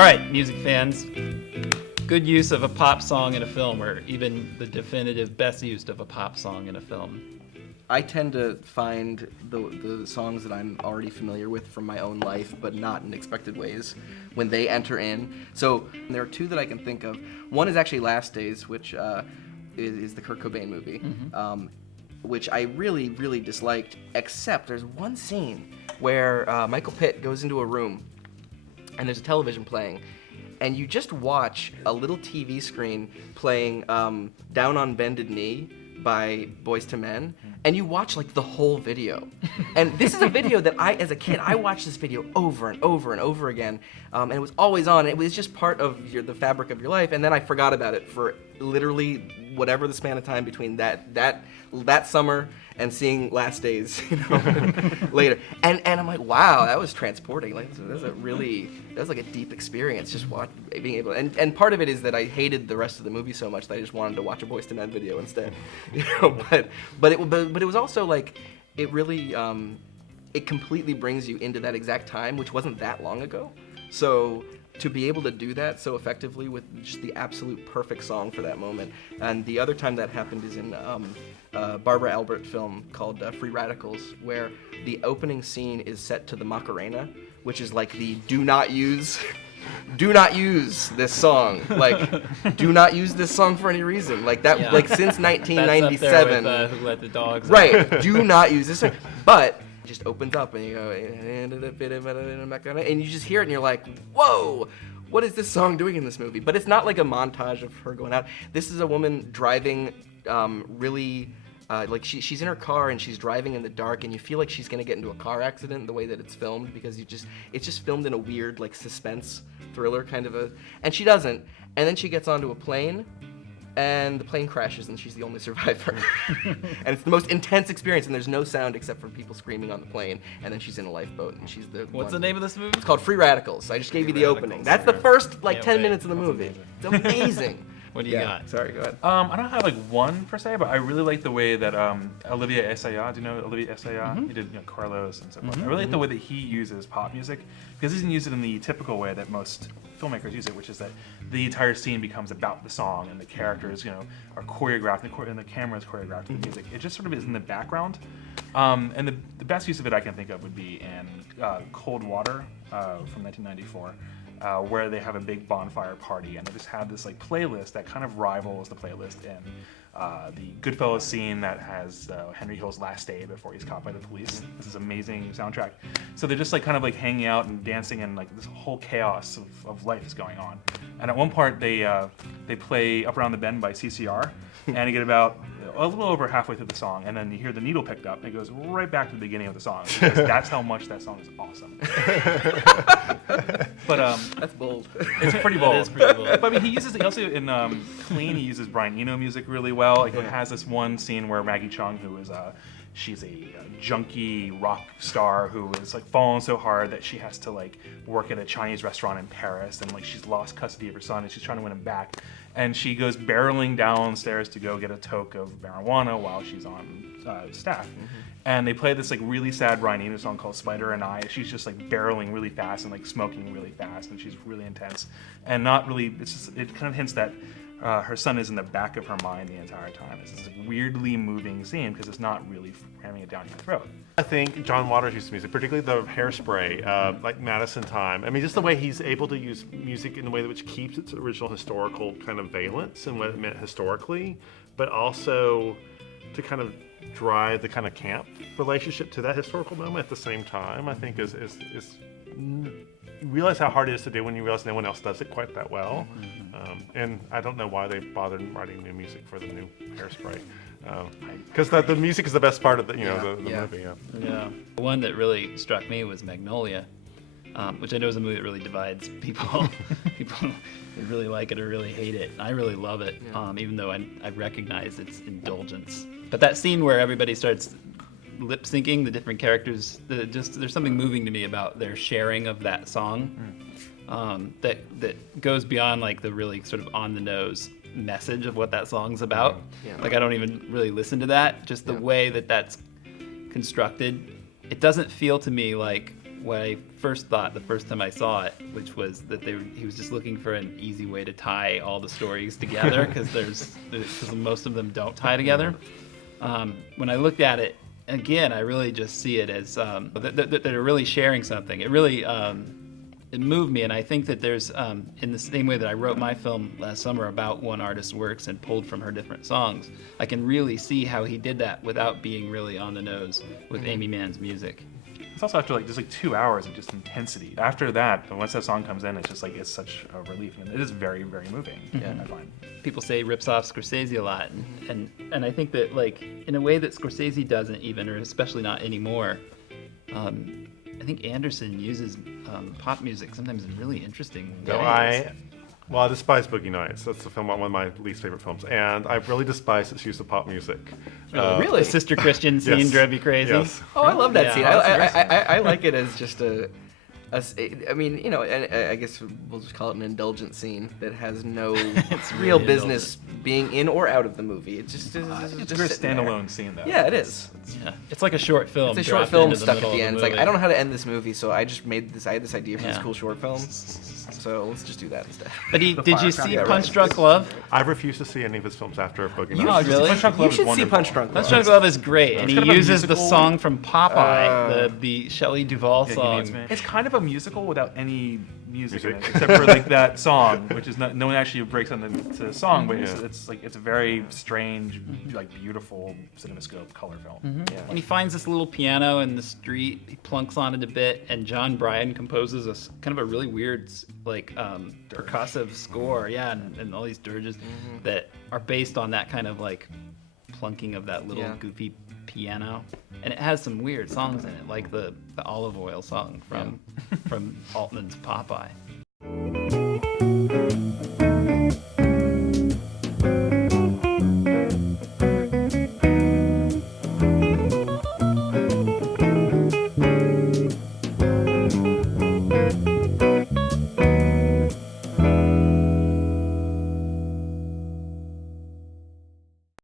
All right, music fans. Good use of a pop song in a film, or even the definitive best use of a pop song in a film. I tend to find the songs that I'm already familiar with from my own life, but not in expected ways, when they enter in. So there are two that I can think of. One is actually Last Days, which is the Kurt Cobain movie, which I really, really disliked, except there's one scene where Michael Pitt goes into a room and there's a television playing, and you just watch a little TV screen playing Down on Bended Knee by Boyz II Men, and you watch like the whole video. And this is a video that as a kid, I watched this video over and over and over again, and it was always on. It was just part of the fabric of your life, and then I forgot about it for literally whatever the span of time between that summer and seeing Last Days, later. And I'm like, wow, that was transporting. Like that was like a deep experience, just being able. And part of it is that I hated the rest of the movie so much that I just wanted to watch a Boyz II Men video instead. But it was also like it really it completely brings you into that exact time, which wasn't that long ago. So to be able to do that so effectively with just the absolute perfect song for that moment. And the other time that happened is in Barbara Albert film called Free Radicals, where the opening scene is set to the Macarena, which is like the do not use this song. Like, do not use this song for any reason. Like that, like since 1997. That's up there with, Who Let the Dogs Out. Right, do not use this song. But it just opens up and you go, and you just hear it and you're like, whoa, what is this song doing in this movie? But it's not like a montage of her going out. This is a woman driving really, like she's in her car and she's driving in the dark, and you feel like she's gonna get into a car accident the way that it's filmed, because it's just filmed in a weird like suspense thriller kind of and she doesn't. And then she gets onto a plane, and the plane crashes and she's the only survivor. And it's the most intense experience, and there's no sound except for people screaming on the plane, and then she's in a lifeboat and she's the What's the name of this movie? It's called Free Radicals. I just gave you the opening. That's the first like 10 minutes of the movie. It's amazing. What do you got? Sorry, go ahead. I don't have like one per se, but I really like the way that Oliver Assayas, do you know Oliver Assayas? He did Carlos and so forth. I really like the way that he uses pop music, because he doesn't use it in the typical way that most filmmakers use it, which is that the entire scene becomes about the song and the characters, are choreographed and the camera is choreographed to the music. It just sort of is in the background. And the best use of it I can think of would be in Cold Water from 1994. Where they have a big bonfire party, and they just have this like playlist that kind of rivals the playlist in the Goodfellas scene that has Henry Hill's Last Day before he's caught by the police. This is amazing soundtrack. So they're just like kind of like hanging out and dancing, and like this whole chaos of life is going on. And at one part they play Up Around the Bend by CCR, and you get about a little over halfway through the song, and then you hear the needle picked up, and it goes right back to the beginning of the song. Because that's how much that song is awesome. But that's bold. It's pretty bold. It is pretty bold. But I mean, he uses it also in Clean. He uses Brian Eno music really well. Like, it has this one scene where Maggie Cheung, who is she's a junkie rock star who is like fallen so hard that she has to like work at a Chinese restaurant in Paris, and like she's lost custody of her son and she's trying to win him back, and she goes barreling downstairs to go get a toke of marijuana while she's on staff. And they play this like really sad Brian Eno song called Spider and I. She's just like barreling really fast and like smoking really fast, and she's really intense and not really. It kind of hints that her son is in the back of her mind the entire time. It's this like, weirdly moving scene because it's not really ramming it down your throat. I think John Waters uses music, particularly the Hairspray, like Madison Time. I mean, just the way he's able to use music in a way which keeps its original historical kind of valence and what it meant historically, but also to kind of drive the kind of camp relationship to that historical moment at the same time, I think is you realize how hard it is to do when you realize no one else does it quite that well. And I don't know why they bothered writing new music for the new Hairspray. Because the music is the best part of the movie. Yeah. One that really struck me was Magnolia, which I know is a movie that really divides people. People really like it or really hate it. I really love it, even though I recognize its indulgence. But that scene where everybody starts lip syncing the different characters, there's something moving to me about their sharing of that song that goes beyond like the really sort of on the nose message of what that song's about. Like I don't even really listen to that. Just the way that that's constructed, it doesn't feel to me like what I first thought the first time I saw it, which was that he was just looking for an easy way to tie all the stories together, because most of them don't tie together. When I looked at it again, I really just see it as that they're really sharing something. It really it moved me, and I think that there's in the same way that I wrote my film last summer about one artist's works and pulled from her different songs, I can really see how he did that without being really on the nose with Aimee Mann's music. It's also after just 2 hours of just intensity. After that, once that song comes in, it's just it's such a relief, and it is very, very moving. Yeah, I find. People say rips off Scorsese a lot, and I think that in a way that Scorsese doesn't even, or especially not anymore. I think Anderson uses pop music sometimes in really interesting ways. I despise Boogie Nights. That's one of my least favorite films, and I really despise its use of pop music. Really? Sister Christian scene drove you crazy? Yes. Oh, I love that scene. I like it as just I mean, I guess we'll just call it an indulgent scene that has no real business being in or out of the movie. It's just it's a great standalone scene, though. Yeah, it is. It's like a short film. It's a short film stuck at the end. It's like, I don't know how to end this movie, so I just made this. I had this idea for this cool short film, so let's just do that instead. But did you see Punch Drunk Love? I refuse to see any of his films after Boogie You Nights. really? Punch Drunk Love You should is see wonderful. Punch Drunk Love. Punch Drunk Love is great, and he kind of a uses the musical. song from Popeye, the Shelley Duvall song. It's kind of a musical without any music in it, except for that song, which is no one actually breaks on the song, but it's a very strange, beautiful cinemascope color film. Yeah. And he finds this little piano in the street. He plunks on it a bit, and John Bryan composes kind of a really weird, percussive score. Yeah, and all these dirges that are based on that kind of plunking of that little goofy piano. And it has some weird songs in it, like the olive oil song from Altman's Popeye.